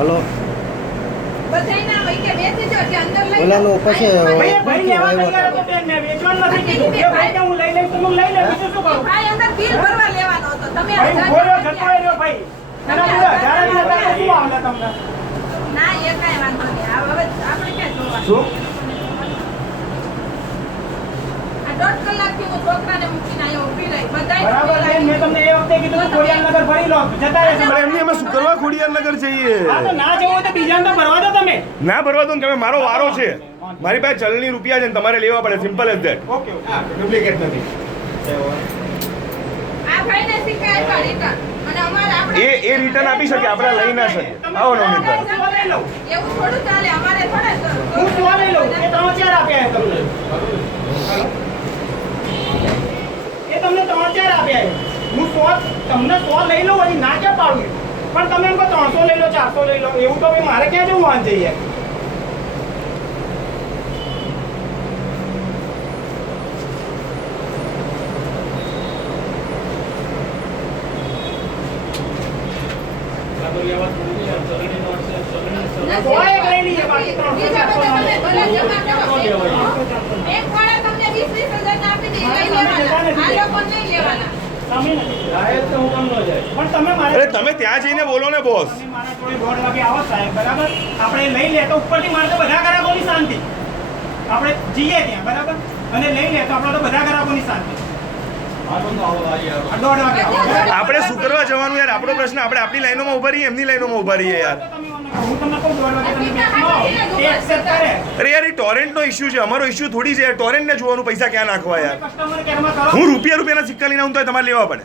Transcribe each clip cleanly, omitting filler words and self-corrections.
Hello બધાયના હોય કે વેચી જો કે અંદર લઈ ઓલાનો પછી ભાઈ લેવા તૈયાર હતો બેન મેં વેચવાનું નથી કીધું કે ભાઈ કે હું લઈ લઈશ તો હું લઈ લઈશ બીજું શું કરું ભાઈ અંદર બિલ ભરવા લેવાનો હતો તમે ભાઈ બોલો જતો રહ્યો ભાઈ એના પૂરા જારા ના શું આવલે તમને ના એ કાઈ વાંધો નહીં આ હવે આપણે ક્યાં જોવા શું આ 1.5 કલાકથી હું છોકરાને મૂકીને આયો ઊભી રહી બધાય બરાબર બેન મેં તમને એ વખતે કીધું કે ખોડિયારનગર ભરી લો જતા રહેશે પણ એમની અમે શું કરવા ખોડિયારનગર જઈએ? હા તો ના જવું તો બીજાને તો ભરવા દો તમે ના ભરવા દો ને તમે, મારો વારો છે. મારી પાસે ચલણી રૂપિયા છે ને તમારે લેવા પડે, સિમ્પલ એઝ ધેટ. ઓકે હા ડુપ્લિકેટ નથી આ ભાઈને શીખાય પણ રિટર્ન અને અમારે આપણે એ રિટર્ન આપી શકે, આપણે લઈ ના શકીએ. આવો નવનીતભાઈ. લઈ લઉં એવું થોડું ચાલે અમારે થોડે હું સો લઈ લઉં એ 3-4 આપ્યા તમને એ તમને 3-4 આપ્યા હું 100 તમને 100 લઈ લઉં હજી ના ક્યાં પાડું પણ તમે એમ કહો 300 લઈ લો 400 લઈ લો એવું તો ભાઈ મારે ક્યાં જવું વાંધે યાર લઈ લઈએ બાકી 300 બીજા બધા તમે ભલે જમા કરો એક વાળા તમને 20-20 હજાર આપી દે લઈ લેવાના આ લોકો નહીં લેવાના તમે નથી પણ તમે મારે અરે તમે ત્યાં જઈને બોલો ને બોસ. તમે મારા જોડે 1:30 વાગે આવો સાહેબ બરાબર આપણે લઈ લે તો ઉપરથી મારે તો બધા ગ્રાહકોની શાંતિ આપણે જઈએ ત્યાં બરાબર અને લઈ લે તો આપણે તો બધા ગ્રાહકોની શાંતિ આપણે શું કરવા જવાનું યાર? આપણો પ્રશ્ન, આપણે આપણી લાઈનોમાં ઉભા રહીએ, એમની લાઈનોમાં ઉભા રહીએ યાર. હું તમને કહું 1:30 વાગે તમે બેસમાં આવો એ એક્સેપ્ટ કરે અરે યાર, એ ટોરેન્ટનો ઇશ્યુ છે, અમારો ઇશ્યુ થોડી છે. ટોરેન્ટને જોવાનું, પૈસા ક્યાં નાખવા યાર? કસ્ટમર કેરમાં કરો હું રૂપિયાના સિક્કા લઈને આવું તો તમારે લેવા પડે.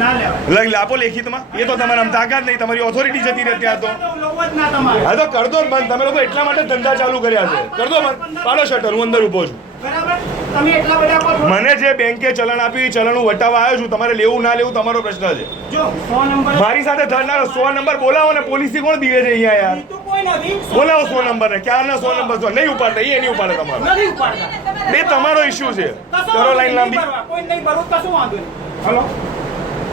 ના લેવાય આપો લેખિતમાં. એ તો તમારા આમ તાકાત નહીં, તમારી ઓથોરિટી જતી રહે ત્યાં તો. લઉં જ ના તમારે હા તો કર દો બંધ. તમે લોકો એટલા માટે ધંધા ચાલુ કર્યા છે. કર દો બંધ. પાડો શટર, હું અંદર ઊભો છું. બરાબર તમે એટલા બધા કહો છો મને જે બેંકે ચલણ આપ્યું એ ચલણ હું વટાવવા આવ્યો છું. તમારે લેવું ના લેવું તમારો પ્રશ્ન છે. જો 100 નંબર મારી સાથે ધરનારો 100 નંબર બોલાવો ને, પોલીસી કોણ દીવે છે અહીંયા યાર? તો કોઈ નથી બોલાવો 100 નંબર ને. ક્યારના 100 નંબર છો? નહીં ઉપાડતા, એ નહીં ઉપાડે તમારો. નથી ઉપાડતા બે તમારો ઇશ્યુ છે. કશો કરો લાઈન લાંબી. કોઈ નહીં ભરવું કશું વાંધો નહીં હલો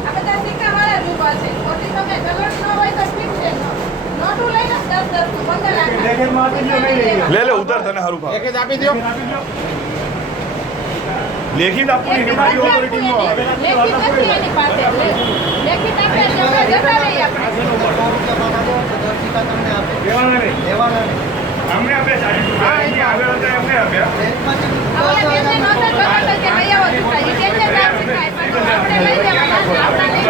આ બધા સિક્કા વાળા જ ઊભા છે ખોટી તમે ચલણ ન હોય તો ઠીક છે નોટું લઈ લો 10-10 નું 15 લાખ લેખિતમાં આપી દો, નહીં લઈ લે લે ઉતાર, તને સારું ભાવ. આપી દો લેખિત આપવું નહીં, મારી ઓથોરિટીમાં આવે. લેખિત નથી એની પાસે લેખિત આપે જમા જતા રહી આપણે લેવાના નહીં. અમને આપ્યા છે. હા, અહીંયા આવેલા હતા એમને આપ્યા. હવે બેનને નોંધો જોતો તો કે લઈ આવો જૂતા એ બેનને જ આપી ખાય પણ આપણે લઈ લેવાના આપણા નહીં